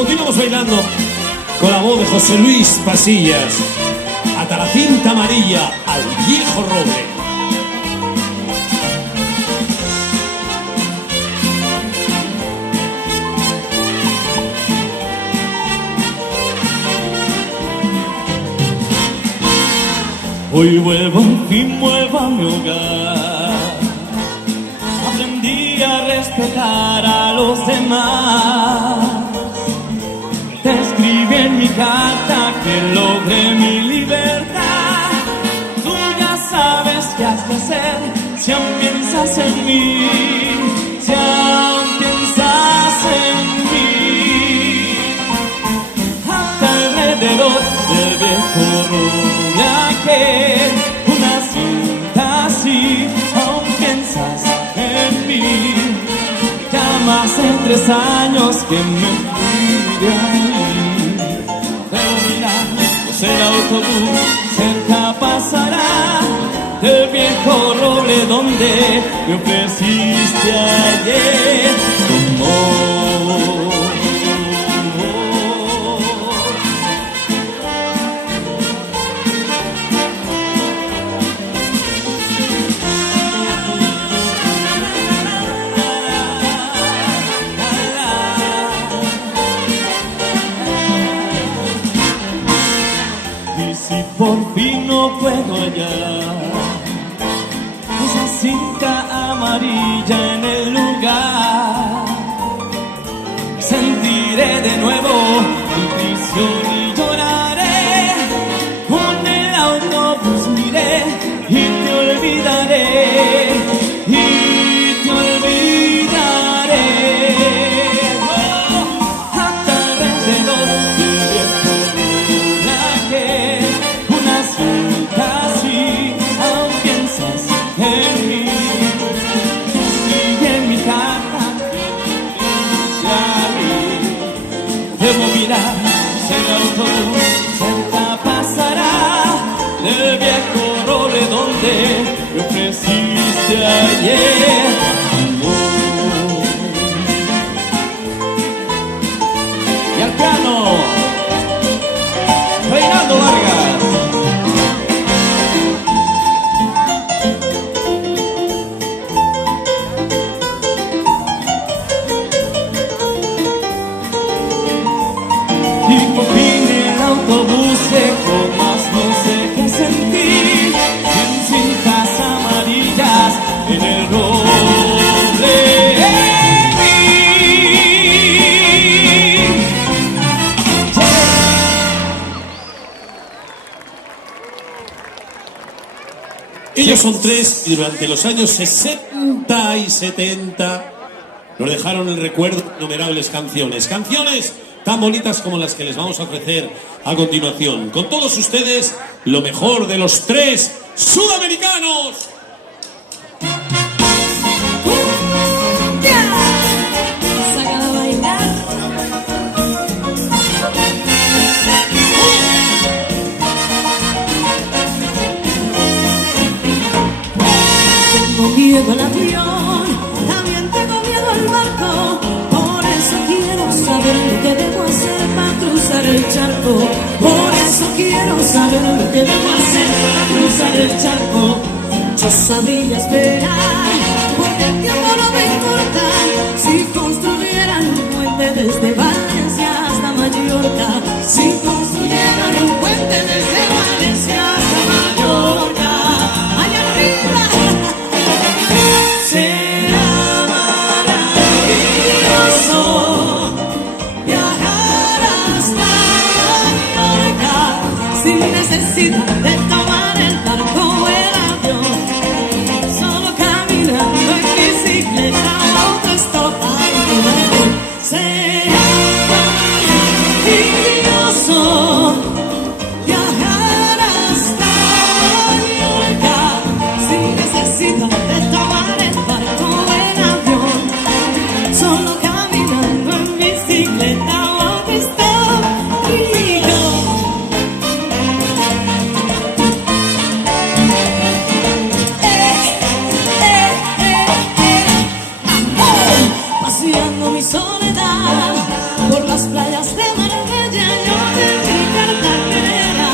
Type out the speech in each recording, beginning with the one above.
continuamos bailando con la voz de José Luis Pasillas. Hasta la cinta amarilla al viejo roble. Hoy vuelvo y vuelvo a mi hogar. Aprendí a respetar a los demás. Te escribí en mi carta que logré mi libertad. Tú ya sabes qué has de hacer si aún piensas en mí. Si aún piensas en mí. Hasta alrededor del viejo roble aquel, una cinta así, aún piensas en mí. Ya más de 3 años que me fui de ahí. Pero mira, pues el autobús cerca pasará del viejo roble donde me ofreciste ayer tu amor. Por fin no puedo hallar esa cinta amarilla en el lugar. Sentiré de nuevo mi prisión y lloraré. Con el autobús miré y te olvidaré. Y te olvidaré. Oh, hasta alrededor del viejo roble casi, aún piensas en mí. Escribí en mi carta debo mirar si el autobús cerca pasará del viejo roble donde me ofreciste ayer amor. Y al piano Reinaldo Vargas. Autobús seco, más no sé qué sentir. En cintas amarillas en el roble. Ellos son 3 y durante los años 60 y 70 nos dejaron el recuerdo innumerables canciones. Canciones tan bonitas como las que les vamos a ofrecer a continuación. Con todos ustedes, lo mejor de los 3 sudamericanos. Tengo miedo al avión, también tengo miedo al barco. Por eso quiero saber lo que debo hacer para cruzar el charco. Por eso quiero saber lo que debo hacer para cruzar el charco. Yo sabría esperar, porque el tiempo no me importa. Si construyeran un puente desde Valencia hasta Mallorca. Si construyeran un puente desde Valencia hasta Mallorca. Allá arriba. Será maravilloso viajar hasta Mallorca sin necesidad de tomar el barco o el avión, solo caminando en bicicleta o autoestop. Será maravilloso por las playas de Marbella. Yo te vi, Cartagena,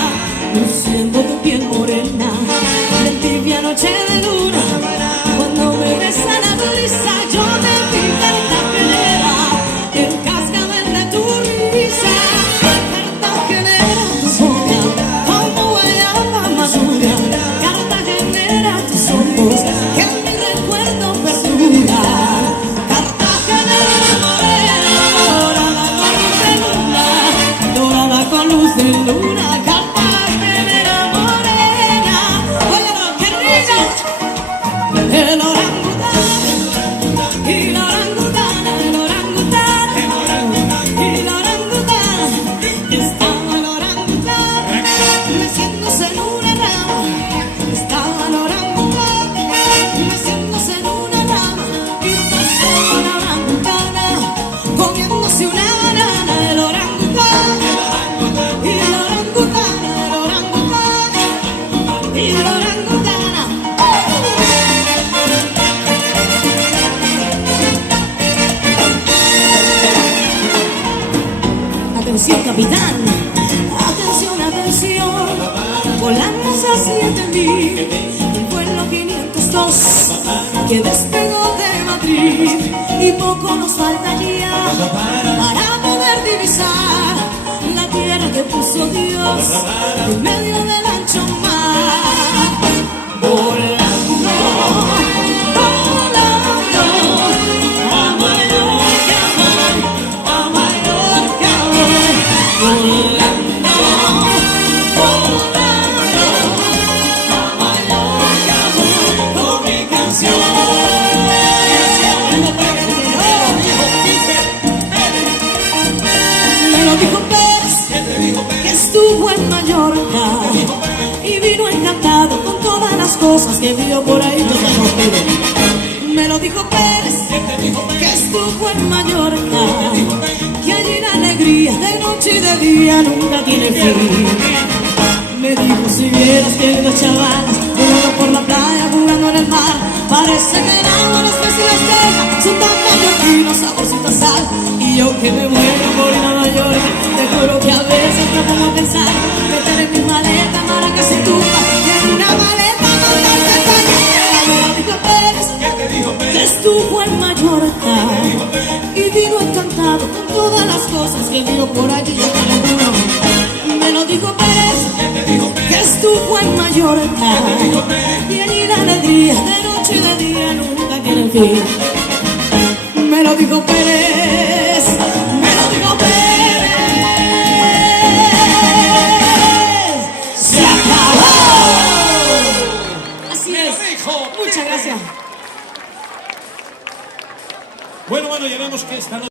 luciendo tu piel morena en tibia noche de luna. Cuando me besa la brisa, yo te vi, Cartagena, el cascabel de tu risa. Cartagenera, tus ojos como guayaba madura. Cartagenera, tus ojos que en mi recuerdo perdura. Cartagenera morena, dorada con luz de luna. Cartagenera morena, oye, qué rico. El orangután y la orangutana, el orangután y la orangutana. Estaba el orangután meciéndose en una rama. Estaba el orangután meciéndose en una rama. Y pasó la orangutana comiéndose una banana. El orangután y la orangutana, el orangután y la orangutana. Atención, capitán, atención, atención. Volamos a 7000, el vuelo 502 que despegó de Madrid. Y poco nos faltaría para poder divisar la tierra que puso Dios en medio del ancho mar. Volando, volando, a Mallorca voy, a Mallorca voy. Volando, volando, a Mallorca voy con mi canción. Me lo dijo Pérez, que estuvo en Mallorca y vino encantado con todas las cosas que vio por ahí. Me lo dijo Pérez, que estuvo en Mallorca, que allí la alegría de noche y de día nunca tiene fin. Me dijo, si vieras que los chavales jugando por la playa, jugando en el mar, parece que el agua, los peces y las tejas son tan mallorquinos, saborcito a sal. Y yo que me muero por ir a Mallorca, te juro que a veces me pongo a pensar meter en mi maleta para que se tumba y en una maleta mandarse a España. Me lo dijo Pérez, que estuvo en Mallorca y vino encantado con todas las cosas que vio por allí. Yo te lo juro. Me lo dijo Pérez, que estuvo en Mallorca y allí la alegría de noche y de día nunca tiene fin. Me lo dijo Pérez, me lo dijo Pérez. ¡Se acabó! Así es. Muchas gracias. Bueno, ya vemos que esta noche